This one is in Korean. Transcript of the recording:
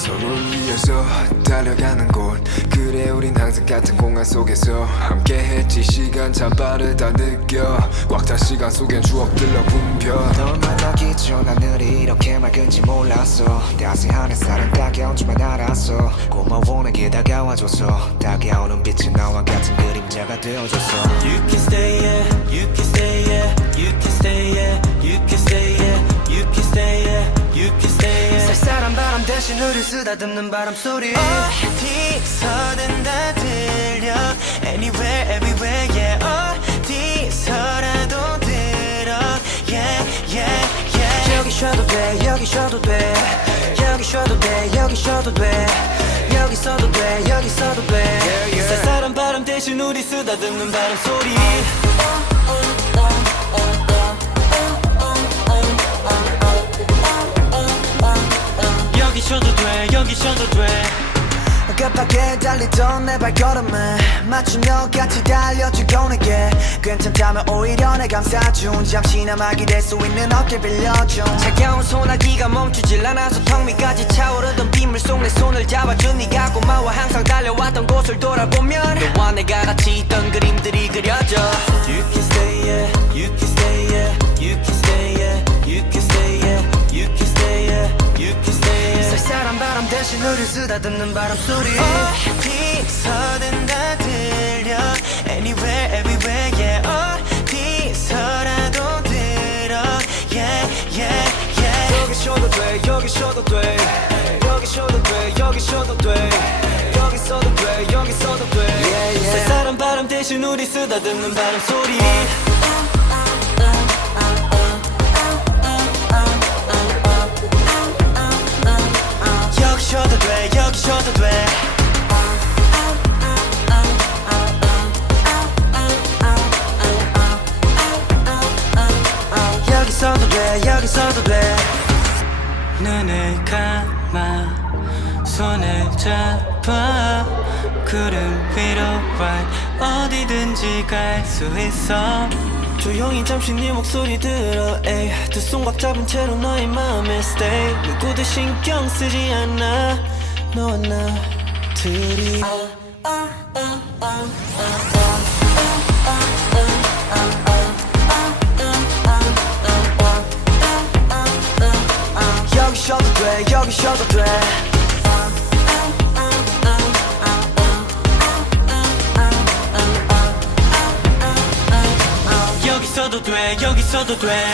서로를 위해서 달려가는 곳 그래 우린 항상 같은 공간 속에서 함께했지 시간 참 빠르다 느껴 꽉 찬 시간 속엔 추억들로 붐벼 널 만나기 전 하늘이 이렇게 맑은지 몰랐어 따스한 햇살은 다가온 줄만 알았어 고마워 내게 다가와줘서 다가오는 빛이 나와 같은 그림자가 되어줘서 You can stay yeah you can stay yeah you can stay yeah you can stay yeah you can stay yeah you can stay yeah 쌀쌀한 바람 대신 우릴 쓰다듬는 바람 소리 어디서든 다 들려 Anywhere everywhere yeah 어디서라도 들어 yeah yeah yeah 여기 쉬어도 돼 여기 쉬어도 돼 여기 쉬어도 돼 여기 쉬어도 돼 여기 있어도 돼 여기 있어도 돼 쌀쌀한 바람 대신 우리 쓰다듬는 바람 소리 여기 쉬어도 돼 여기 쉬어도 돼 급하게 달리던 내 발걸음에 맞추며 같이 달려주고 내게 괜찮다면 오히려 내 감싸준 잠시나마 기댈 수 있는 어깨 빌려줘 차가운 소나기가 멈추질 않아서 턱 밑까지 차오르던 빗물 속 내 손을 잡아준 네가 고마워 항상 달려왔던 곳을 돌아보면 너와 내가 같이 있던 그림들이 그려져 You can stay yeah you can stay yeah you can stay yeah you can stay yeah you can stay yeah you can stay yeah 쌀쌀한 바람 대신 우릴 쓰다듬는 바람 소리 어디서든 다 들려 Anywhere everywhere yeah 어디서라도 들어 yeah yeah yeah 여기 쉬어도 돼 여기 쉬어도 돼 여기 쉬어도 돼 여기 쉬어도 돼 여기 있어도 돼 여기 있어도 돼 yeah, yeah. 쌀쌀한 바람 대신 우리 쓰다듬는 바람 소리 여기 쉬어도 돼 여기 쉬어도 돼 여기 있어도 돼 여기 있어도 돼 눈을 감아 손을 잡아 구름 위로 right 어디든지 갈 수 있어 조용히 잠시 네 목소리 들어 에이 두 손 꽉 잡은 채로 너의 마음에 stay 누구도 신경 쓰지 않아 너와 나 둘이 여기 쉬어도 돼 여기 쉬어도 돼 여기 있어도 돼 여기 있어도 돼